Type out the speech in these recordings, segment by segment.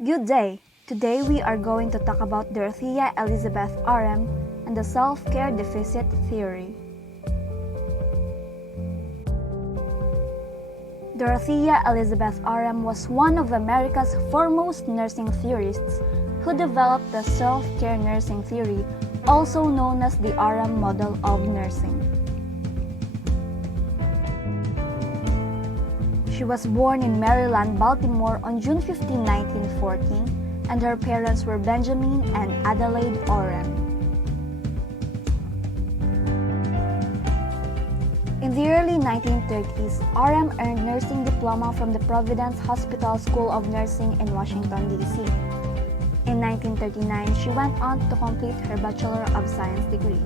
Good day! Today we are going to talk about Dorothea Elizabeth Arem and the self-care deficit theory. Dorothea Elizabeth Arem was one of America's foremost nursing theorists who developed the self-care nursing theory, also known as the Arem model of nursing. She was born in Maryland, Baltimore on June 15, 1914, and her parents were Benjamin and Adelaide Arem. In the early 1930s, Arem earned nursing diploma from the Providence Hospital School of Nursing in Washington, D.C. In 1939, she went on to complete her Bachelor of Science degree.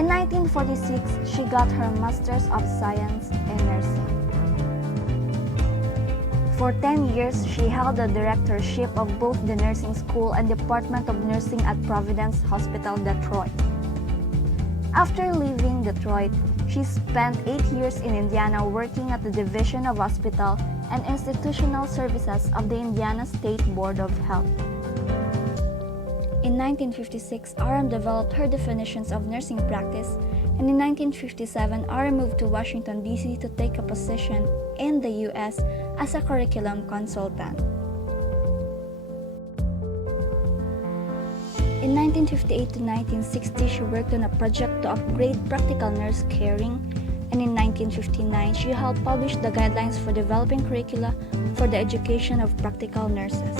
In 1946, she got her Master's of Science in Nursing. For 10 years, she held the directorship of both the nursing school and Department of Nursing at Providence Hospital, Detroit. After leaving Detroit, she spent 8 years in Indiana working at the Division of Hospital and Institutional Services of the Indiana State Board of Health. In 1956, Arem developed her definitions of nursing practice, and in 1957, Arem moved to Washington, D.C. to take a position in the U.S. as a curriculum consultant. In 1958 to 1960, she worked on a project to upgrade practical nurse caring, and in 1959, she helped publish the guidelines for developing curricula for the education of practical nurses.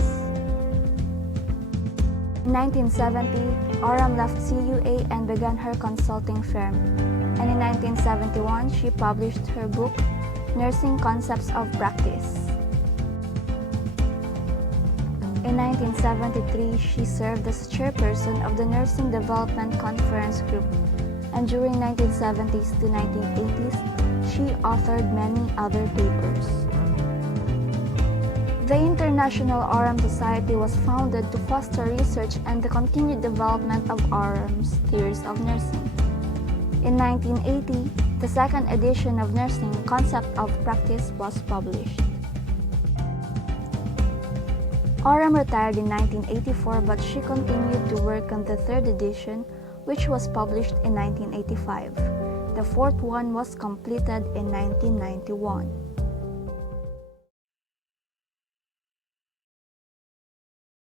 In 1970, Arem left CUA and began her consulting firm, and in 1971, she published her book, Nursing Concepts of Practice. In 1973, she served as chairperson of the Nursing Development Conference Group, and during 1970s to 1980s, she authored many other papers. The International Arem Society was founded to foster research and the continued development of Arem's theories of nursing. In 1980, the second edition of Nursing Concept of Practice was published. Arem retired in 1984, but she continued to work on the third edition, which was published in 1985. The fourth one was completed in 1991.